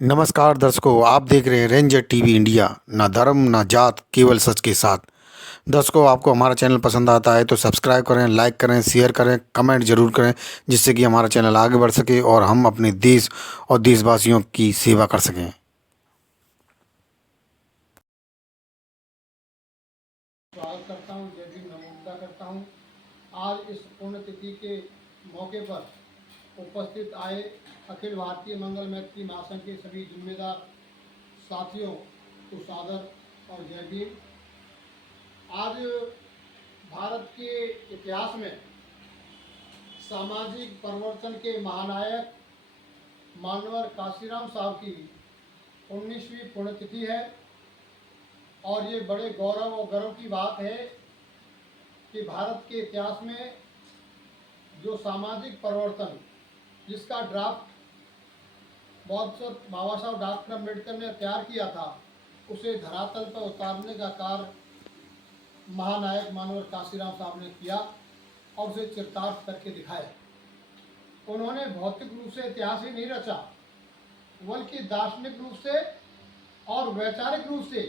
नमस्कार दर्शकों, आप देख रहे हैं रेंजर टीवी इंडिया। ना धर्म ना जात, केवल सच के साथ। दर्शकों, आपको हमारा चैनल पसंद आता है तो सब्सक्राइब करें, लाइक करें, शेयर करें, कमेंट जरूर करें, जिससे कि हमारा चैनल आगे बढ़ सके और हम अपने देश और देशवासियों की सेवा कर सकें। स्वागत करता हूँ, जय भीम, नमोदा करता हूँ। आज इस पुण्यतिथि के मौके पर उपस्थित आए अखिल भारतीय मंगल मैत्री महासंघ के सभी जिम्मेदार साथियों को सादर और जय भीम। आज भारत के इतिहास में सामाजिक परिवर्तन के महानायक मानवर काशीराम साहब की 19वीं पुण्यतिथि है और ये बड़े गौरव और गर्व की बात है कि भारत के इतिहास में जो सामाजिक परिवर्तन जिसका ड्राफ्ट बाबा साहब डॉक्टर अम्बेडकर ने तैयार किया था, उसे धरातल पर उतारने का कार्य महानायक मानवर काशीराम साहब ने किया और उसे चरितार्थ करके दिखाया। उन्होंने भौतिक रूप से इतिहास ही नहीं रचा, बल्कि दार्शनिक रूप से और वैचारिक रूप से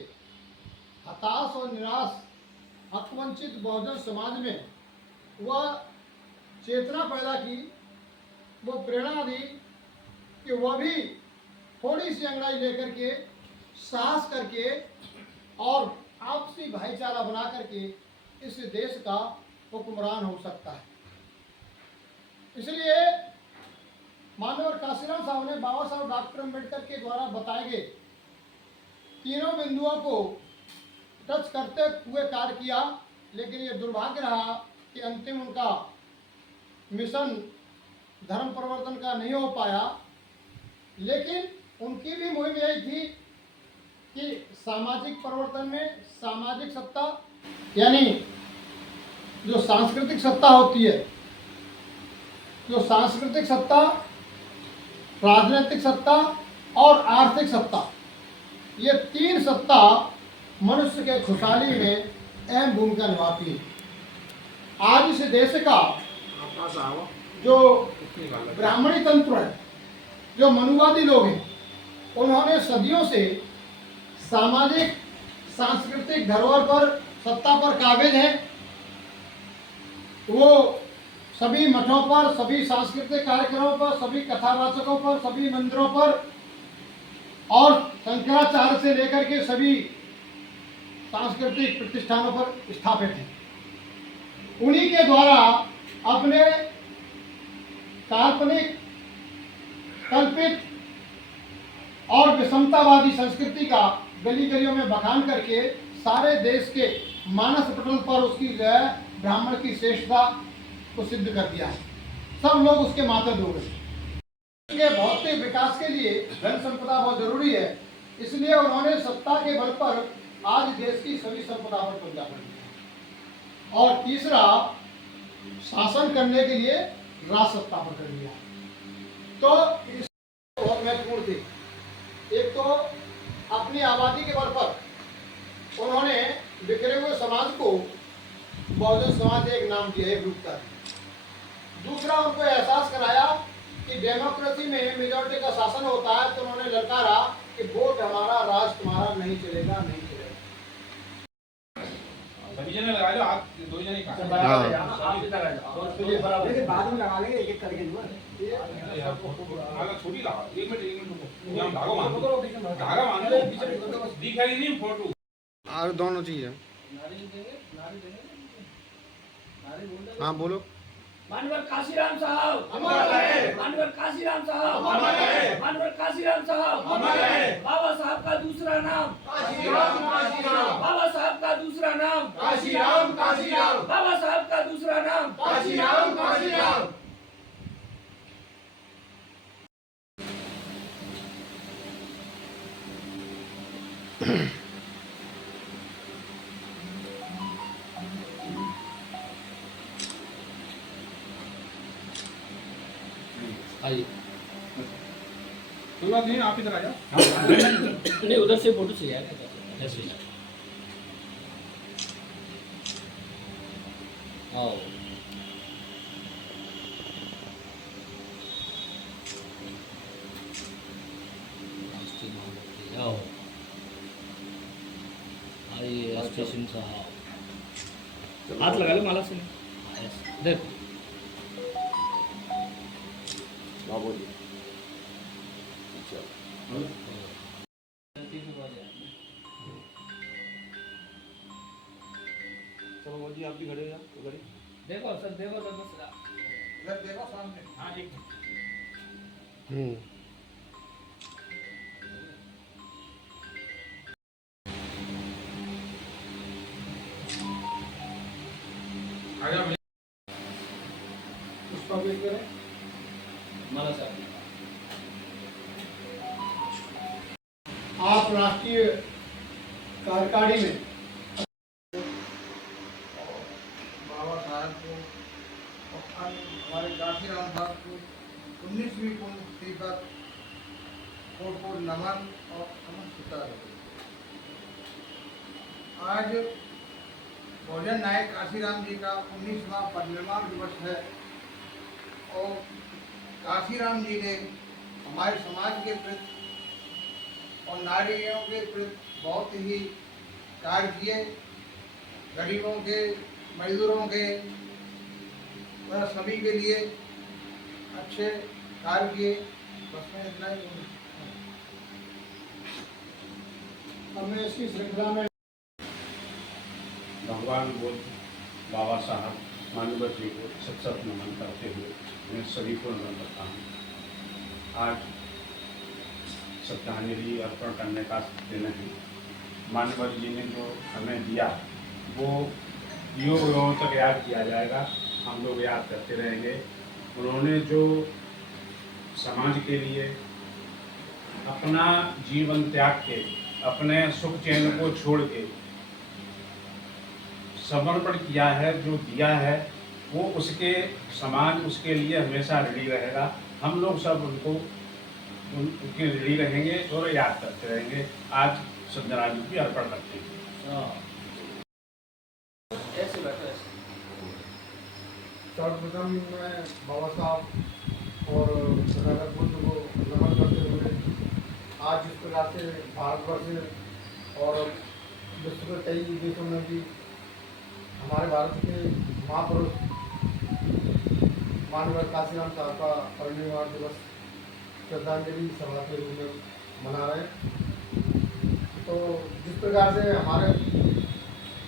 हताश और निराश हकवंचित बहुजन समाज में वह चेतना पैदा की, वो प्रेरणा दी कि वह भी थोड़ी सी अंगड़ाई लेकर के साहस करके और आपसी भाईचारा बना करके इस देश का हुक्मरान हो सकता है। इसलिए मानवर काशीराम साहब ने बाबा साहब डॉक्टर अम्बेडकर के द्वारा बताए गए तीनों बिंदुओं को टच करते हुए कार्य किया, लेकिन ये दुर्भाग्य रहा कि अंतिम उनका मिशन धर्म परिवर्तन का नहीं हो पाया। लेकिन उनकी भी मुहिम यही थी कि सामाजिक परिवर्तन में सामाजिक सत्ता यानी जो सांस्कृतिक सत्ता होती है, जो सांस्कृतिक सत्ता, राजनीतिक सत्ता और आर्थिक सत्ता, ये तीन सत्ता मनुष्य के खुशहाली में अहम भूमिका निभाती है। आज इस देश का जो ब्राह्मणी तंत्र है, जो मनुवादी लोग हैं, उन्होंने सदियों से सामाजिक सांस्कृतिक धरोहर पर सत्ता पर काबिज हैं। वो सभी मठों पर, सभी सांस्कृतिक कार्यक्रमों पर, सभी कथावाचकों पर, सभी मंदिरों पर और शंकराचार्य से लेकर के सभी सांस्कृतिक प्रतिष्ठानों पर स्थापित हैं। उन्हीं के द्वारा अपने काल्पनिक, कल्पित और विषमतावादी संस्कृति का गली गलियों में बखान करके सारे देश के मानस पटल पर उसकी जो है ब्राह्मण की श्रेष्ठता को सिद्ध कर दिया है। सब लोग उसके माथे दो गए। के भौतिक विकास के लिए धन संपदा बहुत जरूरी है, इसलिए उन्होंने सत्ता के बल पर आज देश की सभी संपदा पर कब्जा कर लिया। और तीसरा, शासन करने के लिए राज सत्ता पर कर लिया। तो इस बहुत महत्वपूर्ण थी। एक तो अपनी आबादी के बल पर उन्होंने बिखरे हुए समाज को बहुजन समाज एक नाम दिया, एक रूपता दी। दूसरा, उनको एहसास कराया कि डेमोक्रेसी में मेजॉरिटी का शासन होता है, तो उन्होंने ललकारा कि वोट हमारा, राज तुम्हारा नहीं चलेगा, नहीं चलेगा। सभी जने लगा लो, आप दो जने का आप इधर आ जाओ और लेकिन बाद में लगा लेंगे, एक एक करके जो आगे छोटी लगा, एक मिनट रुको, यहाँ धागा मान लो, दिखा ही नहीं फोटो। और दोनों चीज़ है। हाँ बोलो। मानवर काशीराम साहब अमर रहे, मानवर काशीराम साहब अमर रहे, मानवर काशीराम साहब अमर रहे। बाबा साहब का दूसरा नाम काशीराम, काशीराम, बाबा साहब का दूसरा नाम काशीराम, काशीराम, बाबा साहब का दूसरा नाम काशीराम, काशीराम। आइए। कोई बात नहीं, आप इधर आ जाओ। नहीं, उधर से फोटो चाहिए ऐसे आओ। स्टेशन से हाँ हाथ लगा लो माला से देख बाबू जी चलो बाबू जी आप भी खड़े हो जाओ उधर ही देखो सर देखो सर बस इधर देखो सामने हाँ एक आजा भाई उसका वेट करें। माला साहब आप राष्ट्रीय कार्यकारिणी में बाबा साहब को और हमारे काशीराम साहब को 19वीं पुण्यतिथि पर कोट नमन और नमस्कार है। आज भोजन नायक काशीराम जी का 19वां परिनिर्वाण दिवस है और काशीराम जी ने हमारे समाज के प्रति और नारियों के प्रति बहुत ही कार्य किए। गरीबों के, मजदूरों के, वह सभी के लिए अच्छे कार्य किए। बस में इतना ही। हमें इसकी श्रृंखला में भगवान बुद्ध बाबा साहब मानव जी को सत नमन करते हुए मैं सभी को नमन करता हूँ। आज श्रद्धांजलि अर्पण करने का दिन है। मानव जी ने जो हमें दिया वो युगों तक याद किया जाएगा, हम लोग याद करते रहेंगे। उन्होंने जो समाज के लिए अपना जीवन त्याग के, अपने सुख चैन को छोड़ के समर्पण किया है, जो दिया है वो उसके समाज उसके लिए हमेशा ऋणी रहेगा। हम लोग सब उनके ऋणी रहेंगे और याद करते रहेंगे। आज श्रद्धांजलि भी अर्पण करते हैं। ऐसे बैठो ऐसे सर्वप्रथम मैं बाबा साहब और सदागत बुद्ध को नमन करते हुए आज जिस प्रकार से भारतवर्ष और विश्व के कई देशों में भी हमारे भारत के महापुरुष माननीय काशीराम साहब का परिनिर्वाण दिवस श्रद्धांजलि सभा के रूप में मना रहे हैं। तो जिस प्रकार से हमारे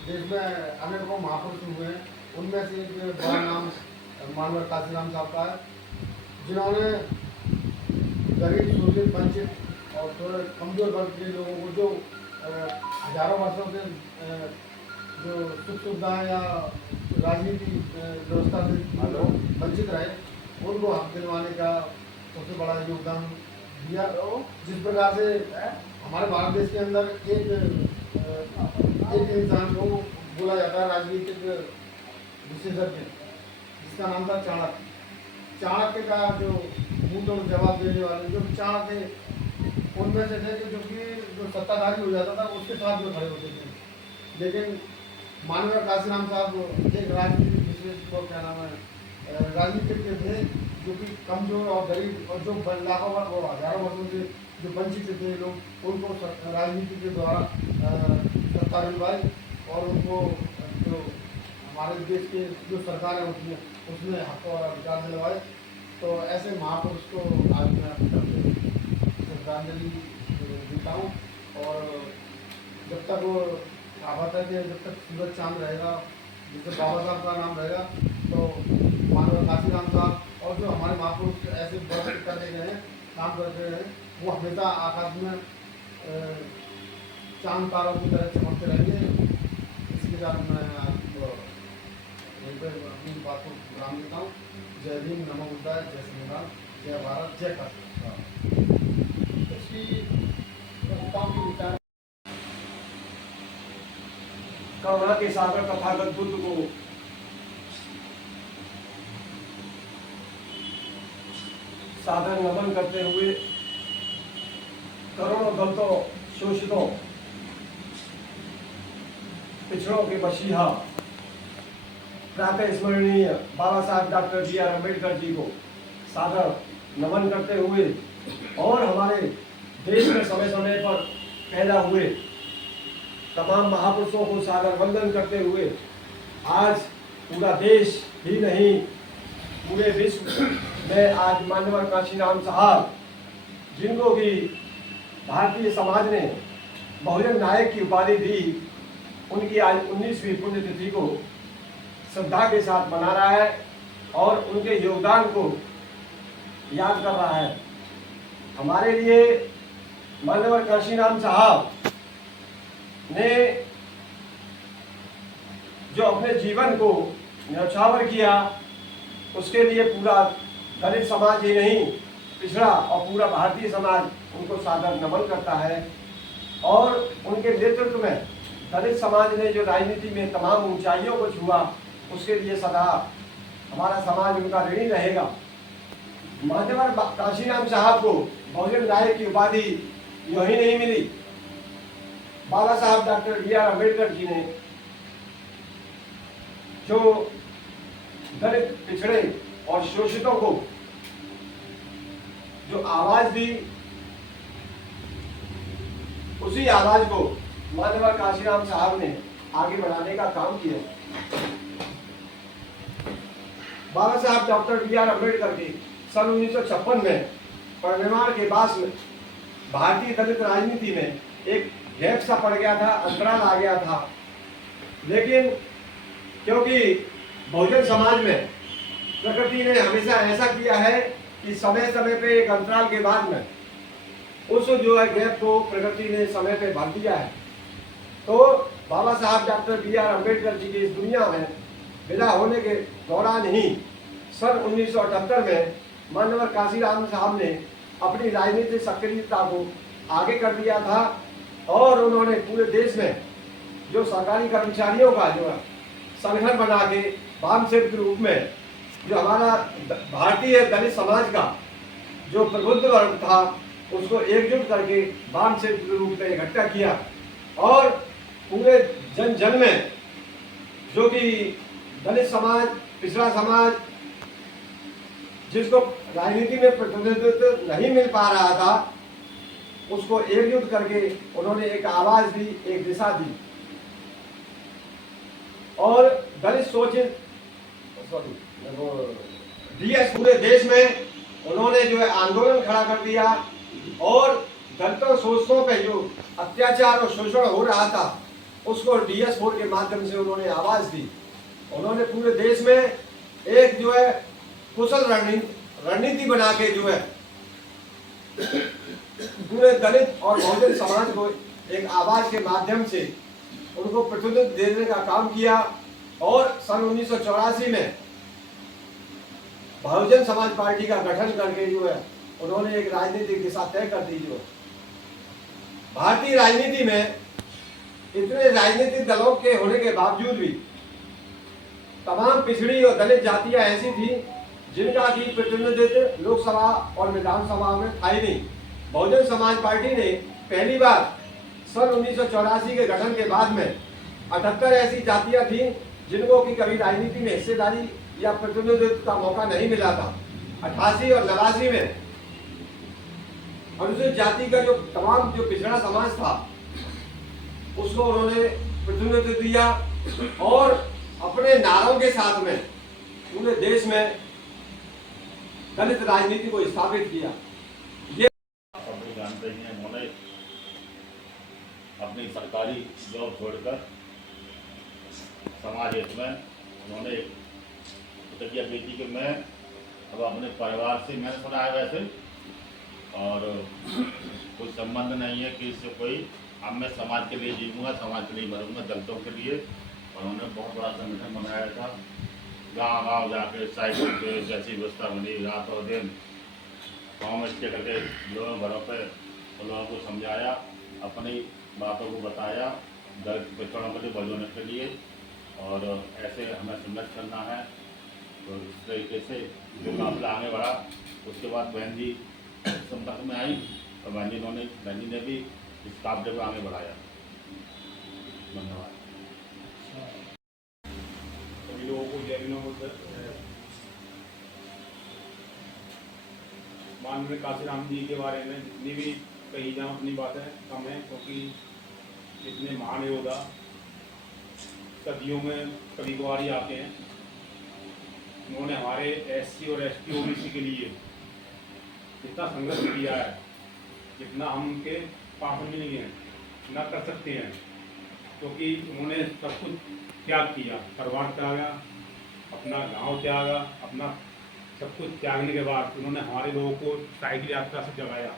देश में अनेकों महापुरुष हुए हैं, उनमें से एक बड़ा नाम माननीय काशीराम साहब का है, जिन्होंने गरीब, शोषित, वंचित और थोड़े कमजोर वर्ग के लोगों को जो हजारों वर्षों से जो सुख सुविधाएँ या राजनीति व्यवस्था से वंचित रहे, उनको हक दिलवाने का सबसे बड़ा योगदान दिया। जिस प्रकार से हमारे भारत देश के अंदर एक इंसान को बोला जाता है राजनीतिक विशेषज्ञ, जिसका नाम था चाणक्य। चाणक्य का जो मुंह तोड़ जवाब देने वाले जो चाणक्य उनमें से थे कि जो सत्ताधारी हो जाता था उसके साथ में खड़े होते थे। लेकिन माननीय काशीराम साहब एक राजनीतिक विशेष को क्या नाम है राजनीतिज्ञ थे, जो कि कमजोर और गरीब और जो लाखों और हजारों वर्षों से जो वंचित थे लोग, उनको राजनीति के द्वारा सत्ता दिलवाई और उनको जो हमारे देश के जो सरकार है उसने हक और अधिकार दिलवाए। तो ऐसे महापुरुष को आज मैं अपनी तरफ से श्रद्धांजलि देता हूँ। और जब तक वो कहावत है कि जब तक सूरज चांद रहेगा, जैसे बाबा साहब का नाम रहेगा, तो माननीय काशीराम साहब और जो हमारे महापुरुष ऐसे वर्क करते गए हैं, काम करते रहे, वो हमेशा आकाश में चांद तारों की तरह चमकते रहेंगे। इसके साथ मैं आपको यहीं पर अपनी बात को विराम देता हूँ। जय भीम, नमो बुद्धाय, जय संविधान, जय भारत, जय काशी। इसकी प्रस्ताव की विचार करुणा के सागर तथागत बुद्ध को सादर नमन करते हुए करोड़ों दलितों, शोषितों, पिछड़ों के मसीहा प्रातः स्मरणीय बाबा साहब doctor B are Ambedkar ji को सादर नमन करते हुए और हमारे देश में समय समय पर पैदा हुए तमाम महापुरुषों को सादर वंदन करते हुए आज पूरा देश ही नहीं पूरे विश्व में आज मान्यवर काशीराम साहब, जिनको कि भारतीय समाज ने बहुजन नायक की उपाधि दी, उनकी आज 19वीं पुण्यतिथि को श्रद्धा के साथ मना रहा है और उनके योगदान को याद कर रहा है। हमारे लिए मान्यवर काशीराम साहब ने जो अपने जीवन को न्यौछावर किया, उसके लिए पूरा दलित समाज ही नहीं, पिछड़ा और पूरा भारतीय समाज उनको सादर नमन करता है। और उनके नेतृत्व में दलित समाज ने जो राजनीति में तमाम ऊंचाइयों को छुआ, उसके लिए सदा हमारा समाज उनका ऋणी रहेगा। मान्यवर काशीराम साहब को बहुजन नायक की उपाधि यूं ही नहीं मिली। बाबा साहब डॉक्टर B.R. अम्बेडकर जी ने जो दलित, पिछड़े और शोषितों को जो आवाज दी, उसी आवाज को मान्यवर काशीराम साहब ने आगे बढ़ाने का काम किया। बाबा साहब डॉक्टर B.R. अम्बेडकर के सन 1956 में परिनिर्वाण के बाद में भारतीय दलित राजनीति में एक गैप सा पड़ गया था, अंतराल आ गया था। लेकिन क्योंकि बहुजन समाज में प्रकृति ने हमेशा ऐसा किया है कि समय समय पे एक अंतराल के बाद में उस जो है गैप को प्रकृति ने समय पे भर दिया है। तो बाबा साहब डॉक्टर B.R. अम्बेडकर जी की इस दुनिया में विदा होने के दौरान ही सन 1978 में मान्यवर काशीराम साहब ने अपनी राजनीतिक सक्रियता को आगे कर दिया था और उन्होंने पूरे देश में जो सरकारी कर्मचारियों का जो है संगठन बना के वामसेवक के रूप में जो हमारा भारतीय दलित समाज का जो प्रबुद्ध वर्ग था, उसको एकजुट करके वामसेवक के रूप में इकट्ठा किया और पूरे जन जन में जो कि दलित समाज, पिछड़ा समाज, जिसको राजनीति में प्रतिनिधित्व नहीं मिल पा रहा था, उसको एकजुट करके उन्होंने एक आवाज दी, एक दिशा दी और दलित शोषित डीएस पूरे देश में उन्होंने जो है आंदोलन खड़ा कर दिया और दलितों शोषितों पे जो अत्याचार और शोषण हो रहा था, उसको DS4 के माध्यम से उन्होंने आवाज दी। उन्होंने पूरे देश में एक जो है कुशल रणनीति बना के जो है पूरे दलित और बहुजन समाज को एक आवाज के माध्यम से उनको प्रतिनिधित्व देने का काम किया और सन 1984 में बहुजन समाज पार्टी का गठन करके जो है उन्होंने एक राजनीतिक दिशा तय कर दी। जो भारतीय राजनीति में इतने राजनीतिक दलों के होने के बावजूद भी तमाम पिछड़ी और दलित जातियां ऐसी थी जिनका की प्रतिनिधित्व लोकसभा और विधानसभा में था ही नहीं। बहुजन समाज पार्टी ने पहली बार सन 1984 के गठन के बाद में 78 ऐसी जातियां थी जिनको की कभी राजनीति में हिस्सेदारी या प्रतिनिधित्व का मौका नहीं मिला था। 88 और 89 में अनुसूचित जाति का जो तमाम जो पिछड़ा समाज था, उसको उन्होंने प्रतिनिधित्व दिया और अपने नारों के साथ में पूरे देश में दलित राजनीति को स्थापित किया। ये सभी जानते हैं, उन्होंने अपनी सरकारी जॉब छोड़कर समाज हित में उन्होंने प्रतिज्ञा की थी कि मैं अब अपने परिवार से, मैंने सुना है वैसे, और कोई संबंध नहीं है कि इससे कोई, अब मैं समाज के लिए जीऊँगा, समाज के लिए मरूँगा, दलितों के लिए। और उन्होंने बहुत बड़ा संगठन बनाया था, गांव-गांव जाके साइकिल पे जैसी व्यवस्था बनी, रात और दिन गाँव में स्टे करके लोगों घरों पे लोगों को समझाया, अपनी बातों को बताया दलित पिछड़ों के लिए, बजोने के लिए। और ऐसे हमें संघर्ष करना है। तो इस तरीके से जो काफिला आगे बढ़ा, उसके बाद बहन जी संपर्क में आई और बहन जी ने भी इस काफिले को आगे बढ़ाया। धन्यवाद। सभी लोगों को जय विनोद। माननीय काशीराम जी के बारे में जितनी भी कही जाए उतनी बातें कम है, क्योंकि इतने महान योद्धा सदियों में कभी कभार ही आते हैं। उन्होंने हमारे SC और ST OBC के लिए इतना संघर्ष किया है जितना हम उनके पास भी नहीं हैं, ना कर सकते हैं, क्योंकि उन्होंने सब कुछ त्याग किया, परिवार त्यागा, अपना गांव त्यागा, अपना सब कुछ त्यागने के बाद उन्होंने हमारे लोगों को साइकिल यात्रा से जगाया,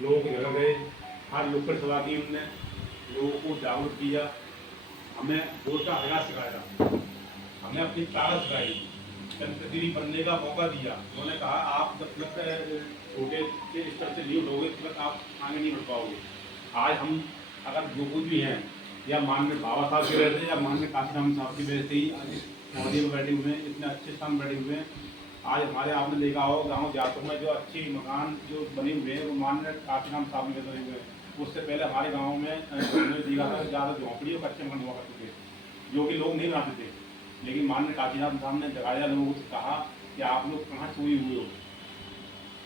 लोगों को जगा गए, हर नुक्कड़ सभा की उनने लोगों को जागरूक किया, हमें बोलता हया सिखाया, हमें अपनी ताकत सिखाई, प्रतिनिधि बनने का मौका दिया। उन्होंने कहा आप जब तक छोटे से स्तर से नहीं उठोगे तब तक आप आगे नहीं बढ़ पाओगे। आज हम अगर जो कुछ भी हैं, या माननीय बाबा साहब की वजह से, या माननीय काशीराम साहब की वजह से ही आज मोदी में बैठे हुए हैं, इतने अच्छे स्थान बैठे हुए हैं। आज हमारे आपने देखा हो गाँव देहातों में जो अच्छे मकान जो बने हुए हैं वो माननीय काशीराम साहब में बने हुए हैं। उससे पहले हमारे गाँव में देखा था ज़्यादा झोंपड़ी और कच्चे मकान हुआ करते थे, जो कि लोग नहीं बनाते थे, लेकिन माननीय काशीराम साहब ने जगाया, लोगों से कहा कि आप लोग कहाँ सोए हुए हो,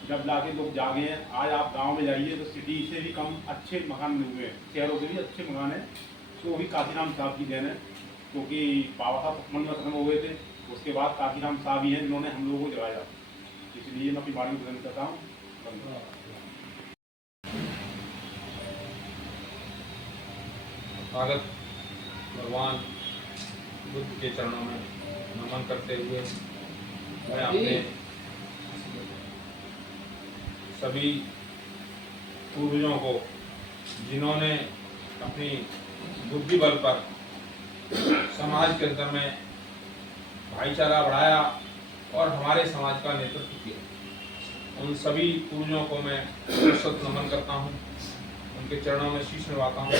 जब जाके लोग जागे हैं। आज आप गांव में जाइए तो सिटी से भी कम अच्छे मकान मिल हुए हैं, शहरों से भी अच्छे मकान हैं, तो वही काशीराम साहब की देन है, क्योंकि बाबा साहब मन में खत्म हो गए थे, उसके बाद काशीराम साहब ही हैं जिन्होंने हम लोगों को जगाया। इसलिए मैं अपनी बात में पसंद करता हूँ। स्वागत भगवान बुद्ध के चरणों में नमन करते हुए मैं अपने सभी पूर्वजों को, जिन्होंने अपनी बुद्धि बल पर समाज के अंदर में भाईचारा बढ़ाया और हमारे समाज का नेतृत्व किया, उन सभी पूर्वजों को मैं सत नमन करता हूँ, उनके चरणों में शीश नवाता हूँ।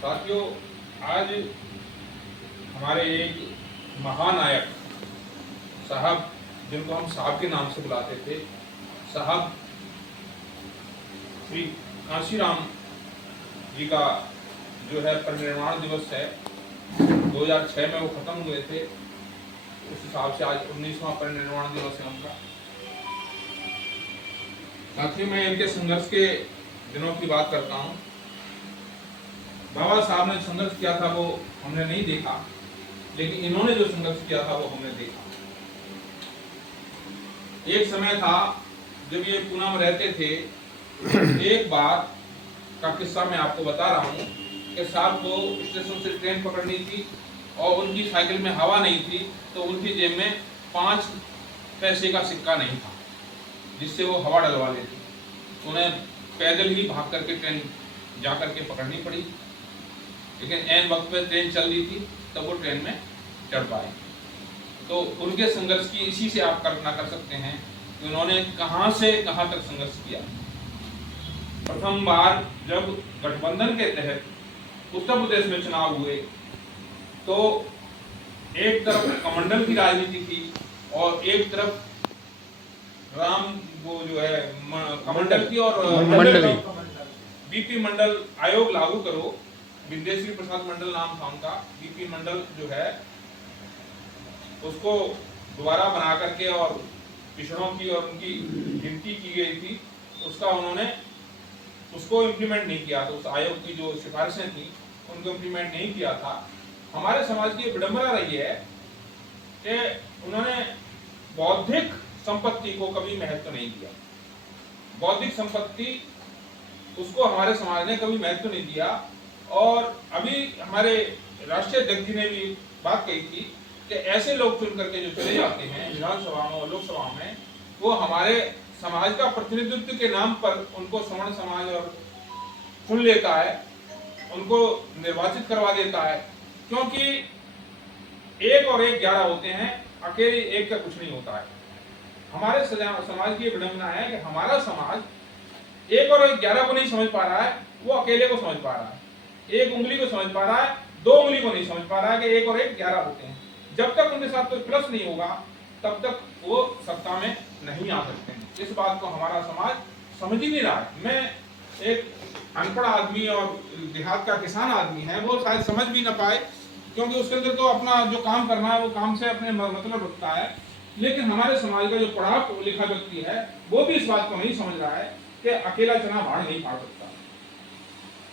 साथियों, आज हमारे एक महानायक साहब, जिनको हम साहब के नाम से बुलाते थे, साहब श्री काशीराम जी का जो है परिनिर्वाण दिवस है, 2006 में वो खत्म हुए थे, उस हिसाब से आज 19वां परिनिर्वाण दिवस है उनका। साथियों, मैं इनके संघर्ष के दिनों की बात करता हूँ। बाबा साहब ने संघर्ष किया था वो हमने नहीं देखा, लेकिन इन्होंने जो संघर्ष किया था वो हमने देखा। एक समय था जब ये पूना में रहते थे, एक बार का किस्सा मैं आपको बता रहा हूँ कि साहब को स्टेशन से ट्रेन पकड़नी थी और उनकी साइकिल में हवा नहीं थी, तो उनकी जेब में 5 पैसे का सिक्का नहीं था जिससे वो हवा डलवा लेते। उन्हें पैदल ही भाग करके ट्रेन जा करके पकड़नी पड़ी, लेकिन ऐन वक्त पे ट्रेन चल रही थी तब वो ट्रेन में चढ़ पाए। तो उनके संघर्ष की इसी से आप कल्पना कर सकते हैं कि उन्होंने कहां से कहां तक संघर्ष किया। प्रथम बार जब गठबंधन के तहत उत्तर प्रदेश में चुनाव हुए तो एक तरफ कमंडल की राजनीति थी और एक तरफ राम वो जो है कमंडल की और बीपी मंडल आयोग लागू करो, विदेशी प्रसाद मंडल नाम था उनका। बीपी मंडल जो है उसको दोबारा बना करके और पिछड़ों की और उनकी गिनती की गई थी, उसका उन्होंने उसको इम्प्लीमेंट नहीं किया। तो उस आयोग की जो सिफारिशें थी उनको इम्प्लीमेंट नहीं किया था। हमारे समाज की विडंबना रही है कि उन्होंने बौद्धिक संपत्ति को कभी महत्व नहीं दिया। बौद्धिक संपत्ति उसको हमारे समाज ने कभी महत्व नहीं दिया। और अभी हमारे राष्ट्रीय अध्यक्ष जी ने भी बात कही थी कि ऐसे लोग चुन करके जो चले जाते हैं विधानसभा में और लोकसभा में, वो हमारे समाज का प्रतिनिधित्व के नाम पर उनको सवर्ण समाज और चुन लेता है, उनको निर्वाचित करवा देता है, क्योंकि 1 और 1 11 होते हैं, अकेले 1 का कुछ नहीं होता है। हमारे समाज की विडंबना है कि हमारा समाज 1 और 1 11 को नहीं समझ पा रहा है, वो अकेले को समझ पा रहा है, 1 उंगली को समझ पा रहा है, 2 उंगली को नहीं समझ पा रहा है कि 1 और 1 11 होते हैं। जब तक उनके साथ कोई प्लस नहीं होगा तब तक वो सत्ता में नहीं आ सकते हैं। इस बात को हमारा समाज समझ ही नहीं रहा है। मैं एक अनपढ़ आदमी और देहात का किसान आदमी है, वो शायद समझ भी ना पाए, क्योंकि उसके अंदर तो अपना जो काम करना है वो काम से अपने मतलब रखता है। लेकिन हमारे समाज का जो पढ़ा लिखा व्यक्ति है वो भी इस बात को नहीं समझ रहा है कि अकेला चना भाड़ नहीं फाड़ सकता।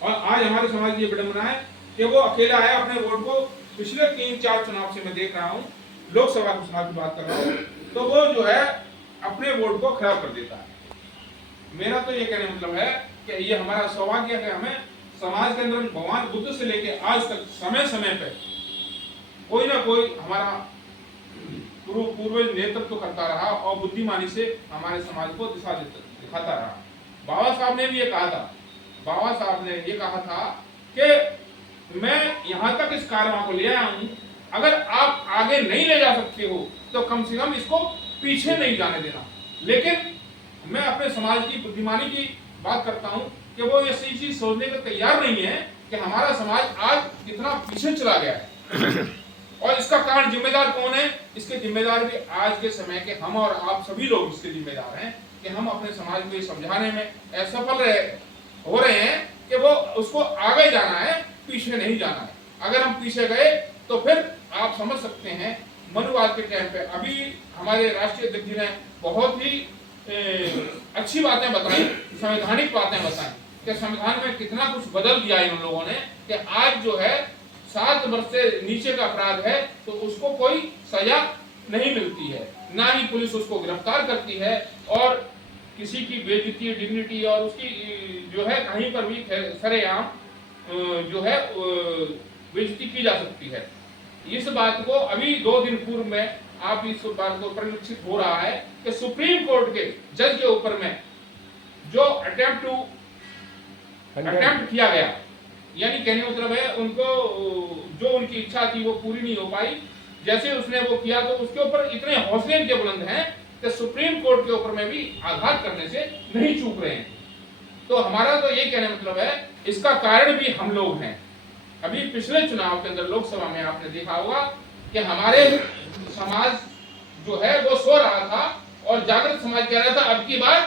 और आज हमारे समाज की ये विडंबना है कि वो अकेला है। अपने वोट को पिछले 3-4 चुनाव से मैं देख रहा हूँ, लोकसभा के चुनाव की बात कर रहा हूँ, तो वो जो है अपने वोट को खराब कर देता है। मेरा तो ये कहने मतलब है कि ये हमारा सौभाग्य है कि हमें समाज के अंदर भगवान बुद्ध से लेके आज तक समय समय पे कोई ना कोई हमारा पूर्वज नेतृत्व करता रहा और बुद्धिमानी से हमारे समाज को दिशा दिखाता रहा। बाबा साहब ने भी ये कहा था, बाबा साहब ने ये कहा था कि मैं यहाँ तक इस कारवां को ले आया हूँ, अगर आप आगे नहीं ले जा सकते हो तो कम से कम इसको पीछे नहीं जाने देना। लेकिन मैं अपने समाज की बुद्धिमानी की बात करता हूँ कि वो ये चीज सोचने को तैयार नहीं है कि हमारा समाज आज कितना पीछे चला गया है और इसका कारण जिम्मेदार कौन है। इसके जिम्मेदार भी आज के समय के हम और आप सभी लोग इसके जिम्मेदार हैं कि हम अपने समाज को समझाने में असफल हो रहे हैं कि वो उसको आगे जाना है, पीछे नहीं जाना है। अगर हम पीछे गए तो फिर आप समझ सकते हैं मनुवाद के टाइम पे अभी हमारे राष्ट्रीय अध्यक्ष जी ने बहुत ही अच्छी बातें बताई, संवैधानिक बातें बताई कि संविधान में कितना कुछ बदल दिया इन लोगों ने कि आज जो है 7 वर्ष से नीचे का अपराध है तो उसको कोई सजा नहीं मिलती है, ना ही पुलिस उसको गिरफ्तार करती है और किसी की बेइज्जती, डिग्निटी और उसकी जो है कहीं पर भी सरेआम जो है बेइज्जती की जा सकती है। इस बात को अभी 2 दिन पूर्व में आप इस बात को परिलक्षित हो रहा है कि सुप्रीम कोर्ट के जज के ऊपर में जो अटेम्प्ट किया गया, यानी कहने का मतलब है उनको जो उनकी इच्छा थी वो पूरी नहीं हो पाई, जैसे उसने वो किया तो उसके ऊपर इतने हौसले इनके बुलंद हैं कि सुप्रीम कोर्ट के ऊपर में भी आघात करने से नहीं चूक रहे हैं। तो हमारा तो ये कहने मतलब है इसका कारण भी हम लोग हैं। अभी पिछले चुनाव के अंदर लोकसभा में आपने देखा होगा कि हमारे समाज जो है वो सो रहा था और जागृत समाज कह रहा था अब की बार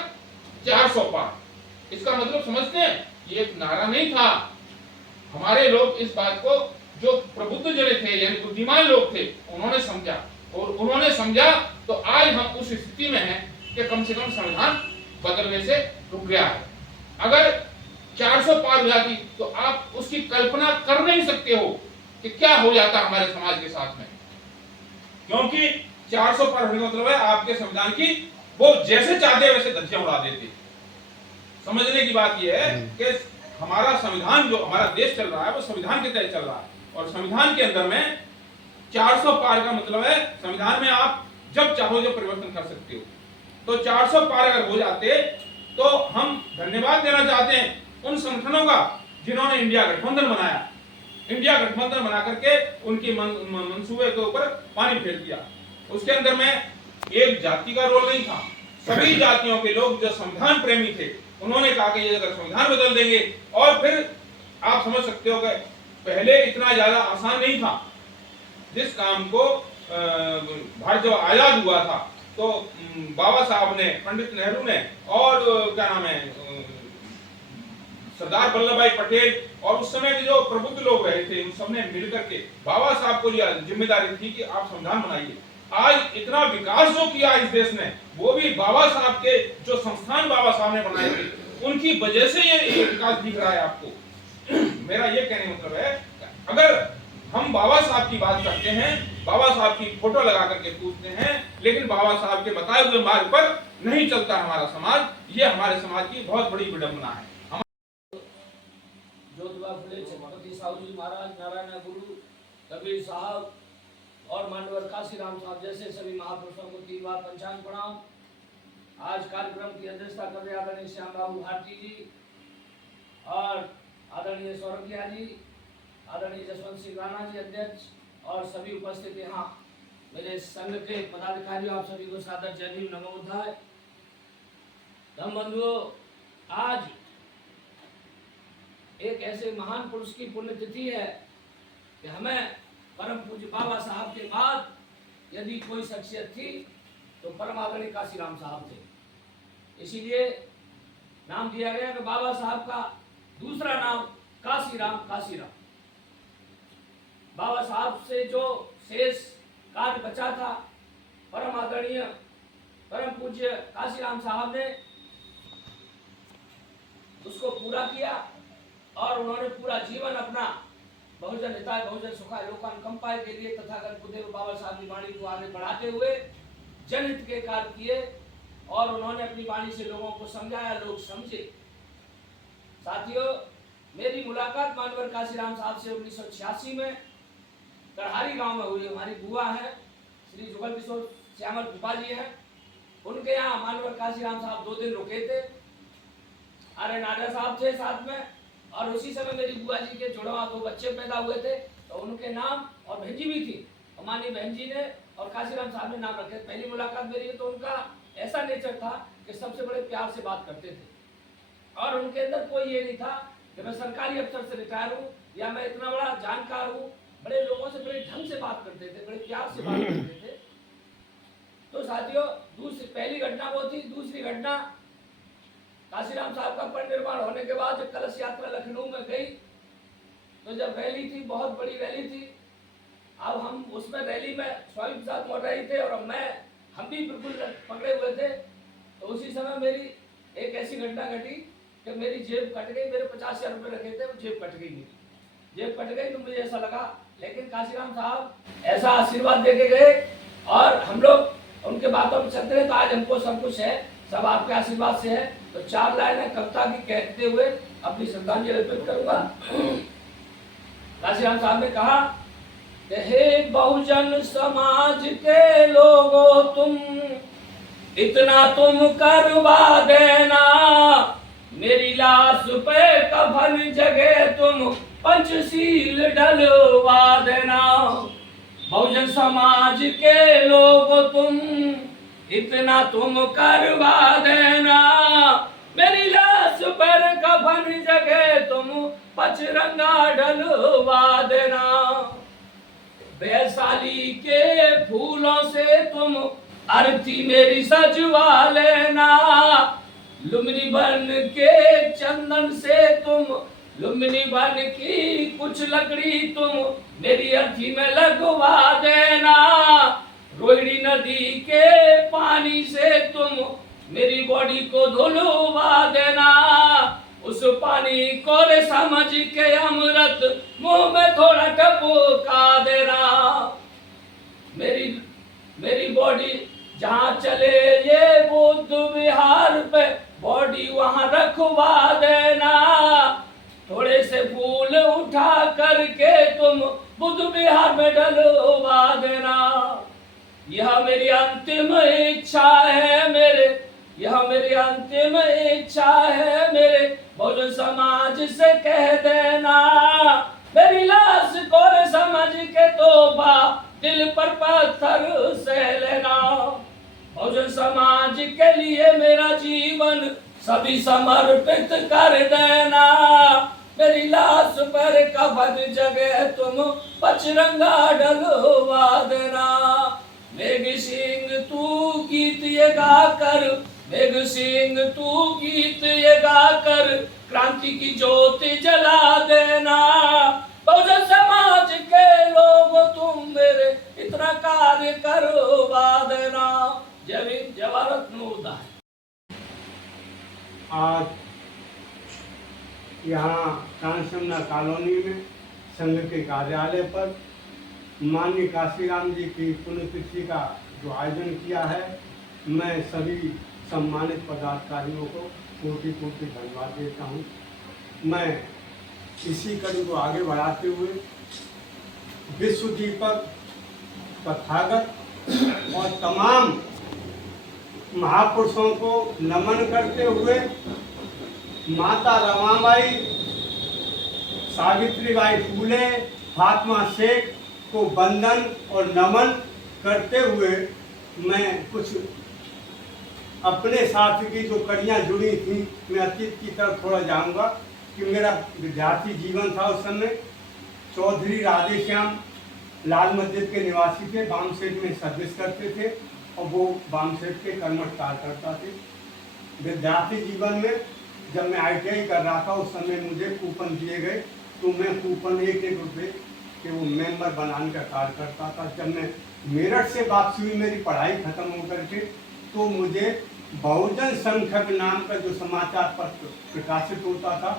400 पार। इसका मतलब समझते हैं ये एक नारा नहीं था। हमारे लोग इस बात को जो प्रबुद्ध जने थे यानी बुद्धिमान लोग थे उन्होंने समझा और उन्होंने समझा तो आज हम उस स्थिति में हैं कि कम से कम संविधान बदलने से रुक गया है। अगर 400 पार हो जाती तो आप उसकी कल्पना कर नहीं सकते हो कि क्या हो जाता हमारे समाज के साथ में, क्योंकि 400 पार होने का मतलब है आपके संविधान की वो जैसे चाहते वैसे धज्जियां उड़ा देते। समझने की बात यह है कि हमारा संविधान जो हमारा देश चल रहा है वो संविधान के तहत चल रहा है और संविधान के अंदर में 400 पार का मतलब है संविधान में आप जब चाहो जो परिवर्तन कर सकते हो। तो 400 पार अगर हो जाते तो हम धन्यवाद देना चाहते हैं उन संगठनों का जिन्होंने इंडिया गठबंधन बनाया। इंडिया गठबंधन बना करके उनकी मंसूबे के ऊपर पानी फेर दिया। उसके अंदर में एक जाति का रोल नहीं था, सभी जातियों के लोग जो संविधान प्रेमी थे उन्होंने कहा कि ये अगर संविधान बदल देंगे और फिर आप समझ सकते हो कि पहले इतना ज्यादा आसान नहीं था। जिस काम को भारत जब आजाद हुआ था तो बाबा साहब ने, पंडित नेहरू ने और क्या नाम है सरदार वल्लभ भाई पटेल और उस समय के जो प्रबुद्ध लोग रहे थे उन सबने मिलकर के बाबा साहब को यह जिम्मेदारी थी कि आप संविधान बनाइए। आज इतना विकास जो किया इस देश ने वो भी बाबा साहब के जो संस्थान बाबा साहब ने बनाए थे उनकी वजह से ये विकास दिख रहा है आपको। मेरा ये कहने मतलब है अगर हम बाबा साहब की बात करते हैं, बाबा साहब की फोटो लगा करके पूछते हैं, लेकिन बाबा साहब के बताए हुए मार्ग पर नहीं चलता हमारा समाज, ये हमारे समाज की बहुत बड़ी विडंबना है। ज्योतिबा फुले, छत्रपति साहू जी महाराज, नारायण गुरु, कबीर साहब और मान्यवर काशीराम साहब जैसे सभी महापुरुषों को 3 बार पंचांग प्रणाम। आज कार्यक्रम की अध्यक्षता कर रहे आदरणीय श्याम बाबू भारती जी और आदरणीय सौरभिया जी, आदरणीय जसवंत सिंह राणा जी अध्यक्ष और सभी उपस्थित यहाँ मेरे संघ के पदाधिकारियों, आप सभी को सादर जय भीम, नमो बुद्धाय। धम्म बंधुओं, आज एक ऐसे महान पुरुष की पुण्यतिथि है कि हमें परम पूज्य बाबा साहब के बाद यदि कोई शख्सियत थी तो परम आदरणीय काशीराम साहब थे। इसीलिए नाम दिया गया कि बाबा साहब का दूसरा नाम काशीराम, काशीराम। बाबा साहब से जो शेष कार्य बचा था परम आदरणीय परम पूज्य काशीराम साहब ने उसको पूरा किया और उन्होंने पूरा जीवन अपना बहुजन हिताय बहुजन सुखाय लोकानुकंपाय के लिए तथागत बुद्धदेव बाबा साहब की वाणी को आगे बढ़ाते हुए जनहित के कार्य किए और उन्होंने अपनी वाणी से लोगों को समझाया, लोग समझे। साथियों, मेरी मुलाकात मानवर काशीराम साहब से 1986 में करहारी गांव में हुई। हमारी बुआ है श्री जुगल किशोर श्यामल फूफा जी हैं, उनके यहाँ मानवर काशीराम साहब 2 दिन रुके थे। आर्य नाडा साहब थे साथ में, और उसी समय मेरी बुआ जी के जुड़वा 2 बच्चे पैदा हुए थे, तो उनके नाम और बहन जी भी थी, हमारी बहन जी ने और काशीराम साहब ने नाम रखे। पहली मुलाकात मेरी है तो उनका ऐसा नेचर था कि सबसे बड़े प्यार से बात करते थे और उनके अंदर कोई ये नहीं था कि मैं सरकारी अफसर से रिटायर हूँ या मैं इतना बड़ा जानकार हूँ। बड़े लोगों से बड़े ढंग से बात करते थे, बड़े प्यार से बात करते थे। तो साथियों, पहली घटना वो थी। दूसरी घटना, काशीराम साहब का परिनिर्वाण होने के बाद जब कलश यात्रा लखनऊ में गई तो जब रैली थी, बहुत बड़ी रैली थी। अब हम उसमें रैली में स्वामी के साथ मोड़ रहे थे और हम भी बिल्कुल पकड़े हुए थे। तो उसी समय मेरी एक ऐसी घटना घटी कि मेरी जेब कट गई। मेरे 50,000 रुपये रखे थे, वो जेब कट गई। मेरी जेब कट गई तो मुझे ऐसा लगा, लेकिन काशीराम साहब ऐसा आशीर्वाद दे के गए और हम लोग उनके बातों में चलते रहे। तो आज हमको सब कुछ है, सब आपके आशीर्वाद से है। तो 4 लाइनें कविता की कहते हुए अपनी श्रद्धांजलि अर्पित करूंगा। काशीराम साहब ने कहा कि हे बहुजन समाज के लोगों, तुम इतना तुम करवा देना, मेरी लाश पे कफन जगह तुम पंचशील डलवा देना। बहुजन समाज के लोगों, तुम इतना तुम करवा देना, मेरी लाश पर कफन जगह तुम पचरंगा डलवा देना। वैशाली के फूलों से तुम आरती मेरी सजवा लेना, लुम्बिनी बन के चंदन से तुम लुम्बिनी बन की कुछ लकड़ी तुम मेरी अर्थी में लगवा देना। रोहिणी नदी के पानी से तुम मेरी बॉडी को धुलवा देना, उस पानी को रे समझ के अमृत मुंह में थोड़ा टपका देना। मेरी बॉडी जहाँ चले ये बुद्ध विहार पे बॉडी वहाँ रखवा देना, थोड़े से फूल उठा करके तुम बुद्ध विहार में डलवा देना। यह मेरी अंतिम इच्छा है मेरे, यह मेरी अंतिम इच्छा है मेरे, बहुजन समाज से कह देना, मेरी लाश को समझ के तोबा दिल पर पत्थर से लेना। बहुजन समाज के लिए मेरा जीवन सभी समर्पित कर देना, मेरी लाश पर कफन जगह तुम पचरंगा डलवा देना। मेघ सिंह तू गीत ये गाकर, मेघ सिंह तू गीत ये गाकर क्रांति की ज्योति जला देना। बहुजन समाज के लोग तुम मेरे इतना कार्य करवा देना। जय भीम, जय भारत, नमोदाय। आज यहाँ कांसमना कॉलोनी में संघ के कार्यालय पर माननीय काशीराम जी की पुण्यतिथि का जो आयोजन किया है, मैं सभी सम्मानित पदाधिकारियों को कोटि कोटि धन्यवाद देता हूँ। मैं इसी कड़ी को आगे बढ़ाते हुए विश्व दीपक, तथागत और तमाम महापुरुषों को नमन करते हुए माता रमाबाई, सावित्रीबाई फूले, फातिमा शेख को वंदन और नमन करते हुए मैं कुछ अपने साथ की जो कड़ियाँ जुड़ी थी, मैं अतीत की तरफ थोड़ा जाऊंगा कि मेरा विद्यार्थी जीवन था। उस समय चौधरी राधेश्याम लाल मस्जिद के निवासी थे, बामसेठ में सर्विस करते थे और वो बामसेठ के कर्मठ कार्यकर्ता थे। विद्यार्थी जीवन में जब मैं ITI कर रहा था, उस समय मुझे कूपन दिए गए, तो मैं कूपन 1-1 रुपये के वो मेंबर बनाने का कार्य करता था। जब मैं मेरठ से वापसी हुई, मेरी पढ़ाई खत्म होकर के, तो मुझे बहुजन संघक नाम का जो समाचार पत्र प्रकाशित होता था,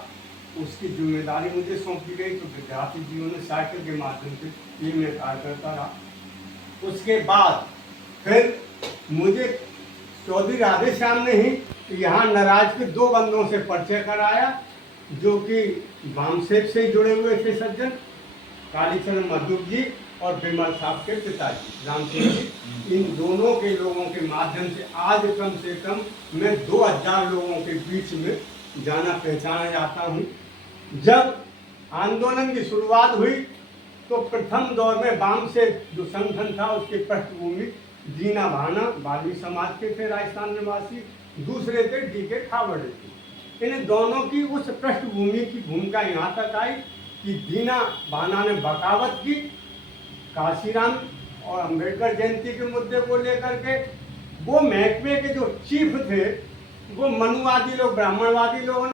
उसकी जिम्मेदारी मुझे सौंपी गई, तो विद्यार्थी जीवन में साइकिल के माध्यम से ये मैं कार्य करता रहा। उसके बाद फिर मुझे चौधरी राधेश्याम ने ही यहाँ नाराज के 2 बंदों से परिचय कराया, जो कि वामसेप से जुड़े हुए थे सज्जन, कालीचरण मधुर जी और विमल साहब के पिताजी रामसिंह जी। इन दोनों के लोगों के माध्यम से आज कम से कम मैं 2000 लोगों के बीच में जाना पहचाना जाता हूँ। जब आंदोलन की शुरुआत हुई तो प्रथम दौर में वाम से जो संगठन था उसकी पृष्ठभूमि दीना भाना बाली समाज के थे, राजस्थान निवासी, दूसरे थे DK खाबड़े थे। इन दोनों की उस पृष्ठभूमि की भूमिका यहाँ तक आई कि दीना भाना ने बगावत की काशीराम और अंबेडकर जयंती के मुद्दे को लेकर के। वो महकमे के जो चीफ थे वो मनुवादी लोग, ब्राह्मणवादी लोगों